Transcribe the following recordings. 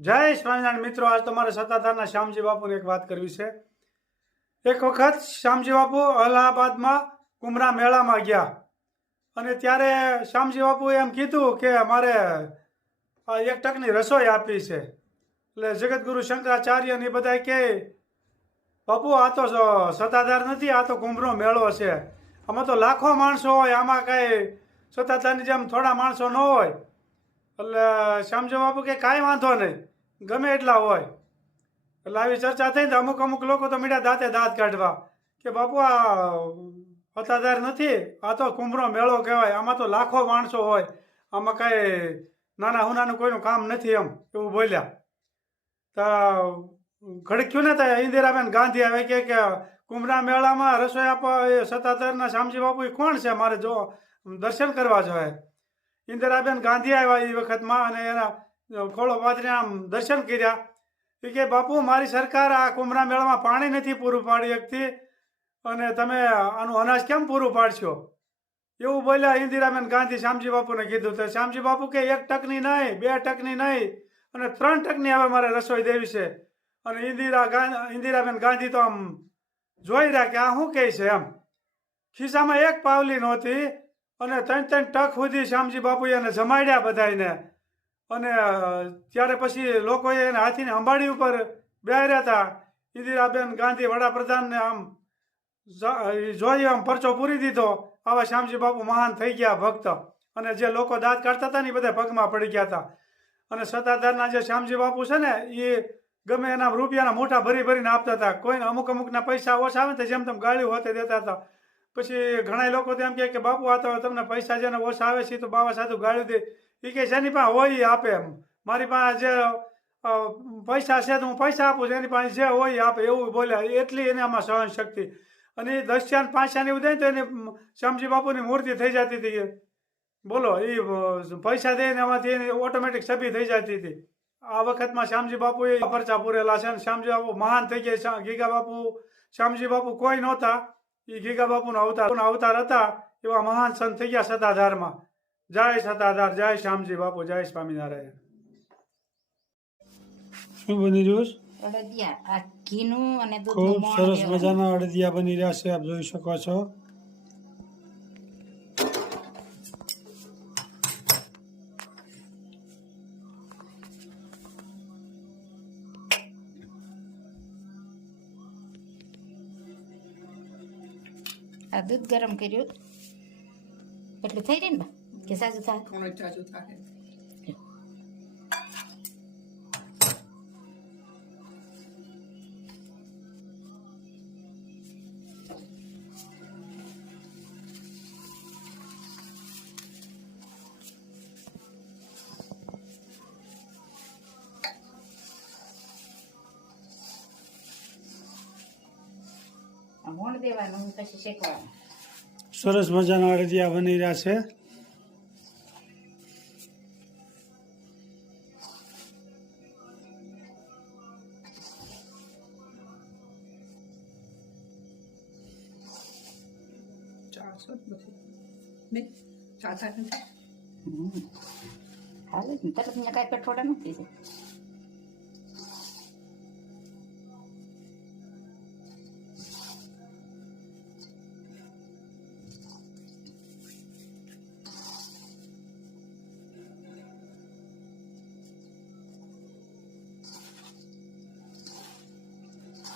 જય સ્વામિનારાયણ. મિત્રો, આજ તમારે સત્તાધારના શ્યામજી બાપુને એક વાત કરવી છે. એક વખત શ્યામજી બાપુ અલ્હાબાદમાં કુમરા મેળામાં ગયા. અને ત્યારે શ્યામજી બાપુએ એમ કીધું કે મારે એક ટકની રસોઈ આપી છે. એટલે જગતગુરુ શંકરાચાર્ય ને બધા કે, બાપુ, આ તો સત્તાધાર નથી, આ તો કુંભરો મેળો છે. આમાં તો લાખો માણસો હોય, આમાં કાંઈ સત્તાધારની જેમ થોડા માણસો ન હોય. એટલે શ્યામજી બાપુ કે, કાંઈ વાંધો નહીં. ગમે એટલા હોય. એટલે આવી ચર્ચા થઈ ને અમુક અમુક લોકો તો મીઠા દાંતે દાંત કાઢવા કે બાપુ આ સત્તાધાર નથી, આ તો કુંભરો મેળો કહેવાય, આમાં તો લાખો માણસો હોય, આમાં કાંઈ નાના હુનાનું કોઈનું કામ નથી એમ, એવું બોલ્યા. તો ઘડક્યું ને ત્યાં ઇન્દિરાબેન ગાંધી આવે કે કે કુંભના મેળામાં રસોઈ આપવા એ સત્તાધારના શામજી બાપુ એ કોણ છે? મારે જો દર્શન કરવા જોઈએ ઇન્દિરાબેન ગાંધી આવ્યા એ વખતમાં અને એના ખોળો પાથરીને આમ દર્શન કર્યા. એ કે, બાપુ, મારી સરકાર આ કુંભના મેળામાં પાણી નથી પૂરું પાડી શકતી અને તમે આનું અનાજ કેમ પૂરું પાડશો? એવું બોલ્યા ઇન્દિરાબેન ગાંધી શ્યામજી બાપુને કીધું. તો શ્યામજી બાપુ કે, એક ટકની નહીં, બે ટકની નહીં અને ત્રણ ટકની હવે મારે રસોઈ દેવી છે. અને ઇન્દિરા ગાંધી ઇન્દિરાબેન ગાંધી તો આમ જોઈ રહ્યા કે આ શું કહે છે એમ. ખિસ્સામાં એક પાવલી નહોતી અને ત્રણ ત્રણ ટક સુધી શ્યામજી બાપુએ એને જમાડ્યા બધાને અને ત્યારે પછી લોકોએ એને હાથીને અંબાડી ઉપર બેહાર્યા હતા ઇન્દિરાબેન ગાંધી વડાપ્રધાનને આમ જોઈ આમ પરચો પૂરી દીધો. આવા શ્યામજી બાપુ મહાન થઈ ગયા ભક્ત. અને જે લોકો દાંત કાઢતા હતા ને એ બધા પગમાં પડી ગયા હતા અને સત્તાધારના જે શ્યામજી બાપુ છે ને, એ ગમે એના રૂપિયાના મોટા ભરી ભરીને આપતા હતા. કોઈને અમુક અમુકના પૈસા ઓછા આવે ને જેમ તેમ ગાળ્યું હોતે દેતા હતા. પછી ઘણા લોકો તો એમ કહે કે, બાપુ, આ તો તમને પૈસા જેને ઓછા આવે છે તો બાવા સાધુ ગાળ્યું દે. એ કે જેની પાસે હોય એ આપે એમ. મારી પાસે જે પૈસા છે તો હું પૈસા આપું છું. એની પાસે જે હોય એ આપે એવું બોલ્યા એટલી એને આમાં સહન શક્તિ અને એ દસ્યાન પાંચસાન એવું દે તો એને શ્યામજી બાપુની મૂર્તિ થઈ જતી હતી બોલો એ પૈસા દે ને એમાંથી એને ઓટોમેટિક છબી થઈ જતી હતી. આ વખતમાં શ્યામજી બાપુએ પરચા પૂરેલા છે અને શ્યામજી બાપુ મહાન થઈ ગયા. ગીગા બાપુ, શ્યામજી બાપુ કોઈ નહોતા. એ ગીગા બાપુના અવતાર અવતાર હતા એવા મહાન સંત થઈ ગયા સત્તાધારમાં જય સત્તાધાર જય શ્યામજી બાપુ જય સ્વામિનારાયણ. શું બની રહ્યું છે? અડદિયા આ ઘીનું અને ખૂબ સરસ. મજાના અડદિયા બની રહ્યા છે આપ જોઈ શકો છો. આ દૂધ ગરમ કર્યું. એટલે થઈ રહ્યું ને કે સાજુ થાય જાજુ થાય સરસ મજાના અડદિયા બની રહ્યા છે નથી? હાલે ને તરત ને કાંઈ પેઠોડા નથી છે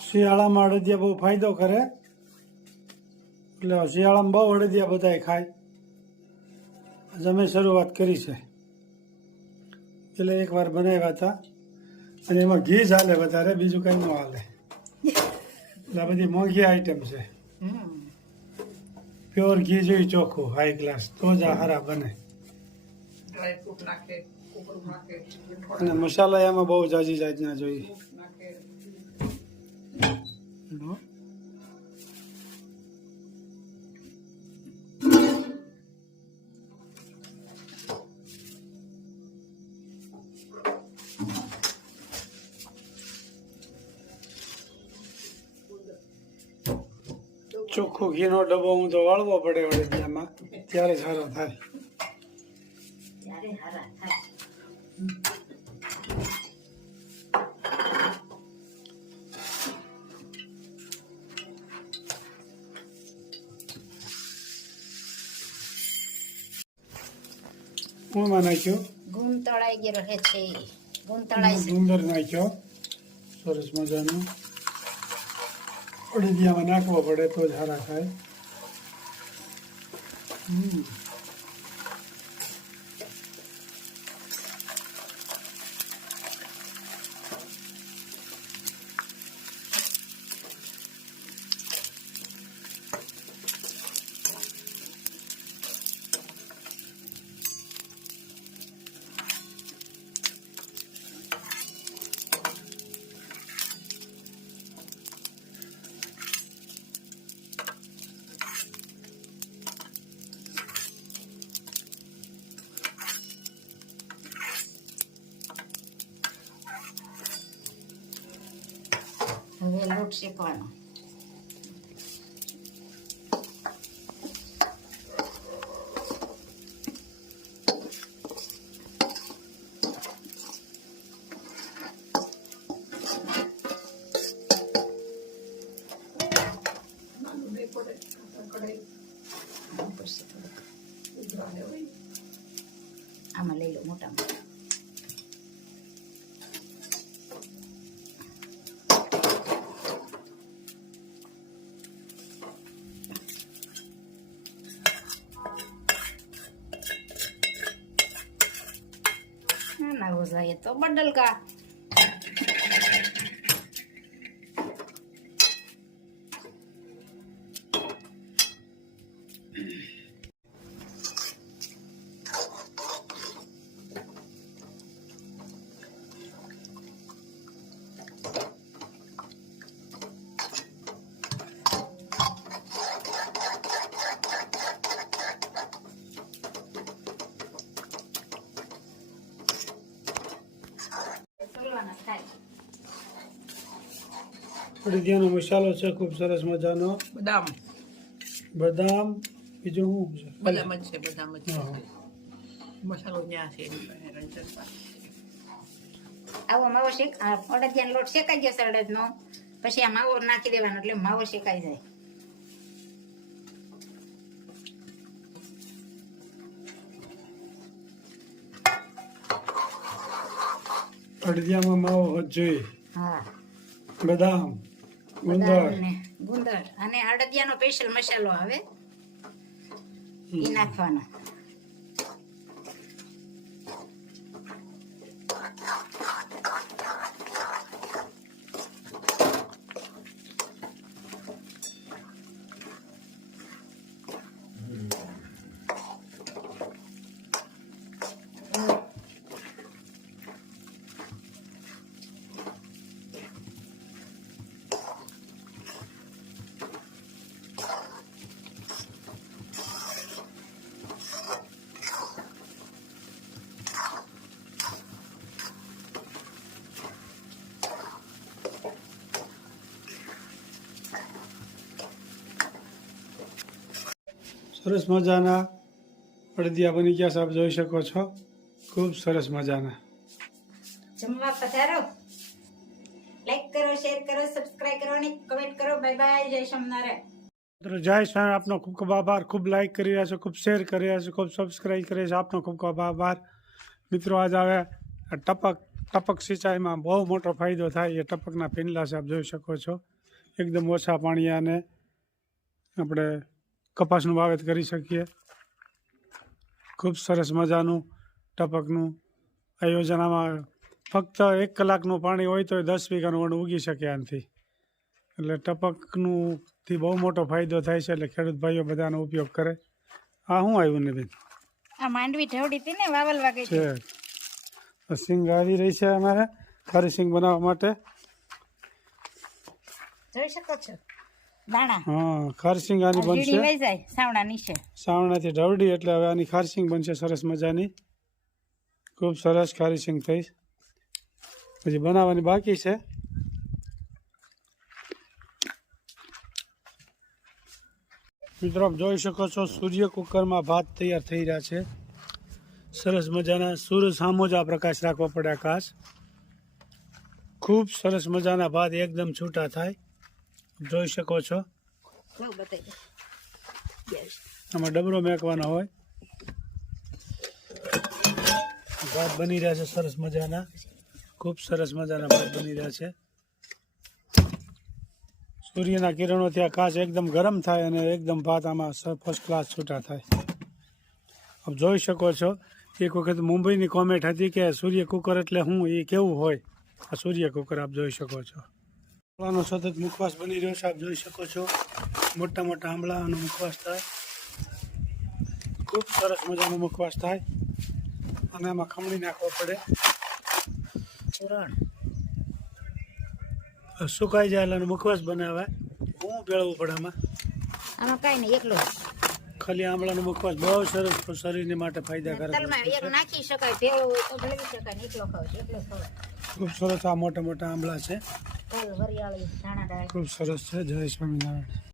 શિયાળામાં અડદિયા બહુ ફાયદો કરે. એટલે શિયાળામાં બહુ અડદિયા બધાય ખાય. આજે અમે શરૂઆત કરી છે. એટલે એકવાર બનાવ્યા હતા. અને એમાં ઘી જ હાલે વધારે બીજું કંઈ ન હાલે. એટલે આ બધી મોંઘી આઈટમ છે. પ્યોર ઘી જોઈ ચોખ્ખું હાઈ ક્લાસ તો જ આ હારા બને. અને મસાલા એમાં બહુ જાજી જાતના જોઈએ. ચોખ્ખો ઘીનો ડબ્બો હું તો વાળવો પડે વળે જેમાં ત્યારે સારા થાય નાખ્યો તળાઈ રહે છે તળાઈ નાખ્યો સરસ મજાનું અડદિયામાં નાખવો પડે તો જ હારા ખાય હમ. હવે લોટ શેકવાનો નાનું બે પડે કાંટા કઢાઈ પછી થોડુંક ઉઘરાને હોય આમાં લઈ લો મોટા મોટા જાય તો બદલકા સોલવાના અડદિયાનો મસાલો છે ખૂબ સરસ મજાનો. બદામ. બદામ બીજું શું છે? બદામ જ છે બદામ જ છે. મસાલો ત્યાં છે. આવો માવો શેક. આ અડદિયાનો લોટ શેકાઈ જશે અડદનો પછી આ માવો નાખી દેવાનો એટલે માવો શેકાઈ જાય. અડદિયામાં માવો હોત જોઈએ. હા. બદામ. ગુંદર. ગુંદર. અને અડદિયાનો સ્પેશિયલ મસાલો આવે. એ નાખવાનો. સરસ મજાના અડદિયા બની ગયા આપ જોઈ શકો છો. ખૂબ સરસ મજાના. જમવા પધારો. લાઈક કરો શેર કરો સબસ્ક્રાઇબ કરો અને કમેન્ટ કરો. બાય બાય જય સોમનારાયણ મિત્રો જય સ્વામી આપનો ખૂબ ખૂબ આભાર. ખૂબ લાઈક કરી રહ્યા છો ખૂબ શેર કરી રહ્યા છો ખૂબ સબસ્ક્રાઇબ કરી રહ્યા છો. આપનો ખૂબ ખૂબ આભાર. મિત્રો આજ આવે ટપક ટપક સિંચાઈમાં બહુ મોટો ફાયદો થાય એ ટપકના પિંડલા છે આપ જોઈ શકો છો. એકદમ ઓછા પાણી અને આપણે કપાસનું વાવેત કરી શકીએ. ખૂબ સરસ મજાનું ટપકનું આ યોજનામાં ફક્ત એક કલાકનું પાણી હોય તો દસ વીઘાનું વણ ઉગી શકે આનાથી. એટલે ટપકનું થી બહુ મોટો ફાયદો થાય છે એટલે ખેડૂત ભાઈઓ બધાનો ઉપયોગ કરે. આ શું આવ્યું ને બેન? આ માંડવી ઢવડી હતી ને વાવલવા ગઈ છે. સિંગ આવી રહી છે અમારે. ખારી સિંગ બનાવવા માટે. જોઈ શકો છો. દાણા. હા ખારસિંગ આની બનશે. વહી જાય સાવણા નીચે સાવણાથી ઢવડી એટલે હવે આની ખારસિંગ બનશે સરસ મજાની. ખૂબ સરસ ખારીસિંગ થઈ. પછી બનાવવાની બાકી છે. મિત્રો જોઈ શકો છો સૂર્ય કુકરમાં ભાત તૈયાર થઈ રહ્યા છે. સરસ મજાના સૂર્ય સામો જ આ પ્રકાશ રાખવો પડે આકાશ ખૂબ સરસ મજાના ભાત એકદમ છૂટા થાય. જોઈ શકો છો. આમાં ડબરો મેકવાનો હોય. ભાત બની રહ્યા છે સરસ મજાના. ખૂબ સરસ મજાના ભાત બની રહ્યા છે. સૂર્યના કિરણોથી આ કાચ એકદમ ગરમ થાય અને એકદમ ભાત આમાં ફર્સ્ટ ક્લાસ છૂટા થાય. આપ જોઈ શકો છો એક વખત મુંબઈની કોમેન્ટ હતી કે સૂર્ય કુકર એટલે હું એ કેવું હોય? આ સૂર્ય કુકર આપ જોઈ શકો છો. આંબળાનો સતત મુખવાસ બની રહ્યો છે આપ જોઈ શકો છો. મોટા મોટા આંબળાનો મુખવાસ થાય. ખૂબ સરસ મજાનો મુખવાસ થાય. અને એમાં ખમણી નાખવો પડે. સુકાઈ જાય એટલે મુખવાસ બનાવે હું ભેળવવું પડે આમાં. આમાં કાંઈ નહીં એકલો ખાલી આંબળાનો મુખવાસ બહુ સરસ શરીરને માટે ફાયદાકારક એક નાખી શકાય ભેળો હોય તો ભેળવી શકાય એકલો ખાવ એકલો ખૂબ સરસ આ મોટા મોટા આંબળા છે. ખૂબ સરસ છે. જય સ્વામિનારાયણ.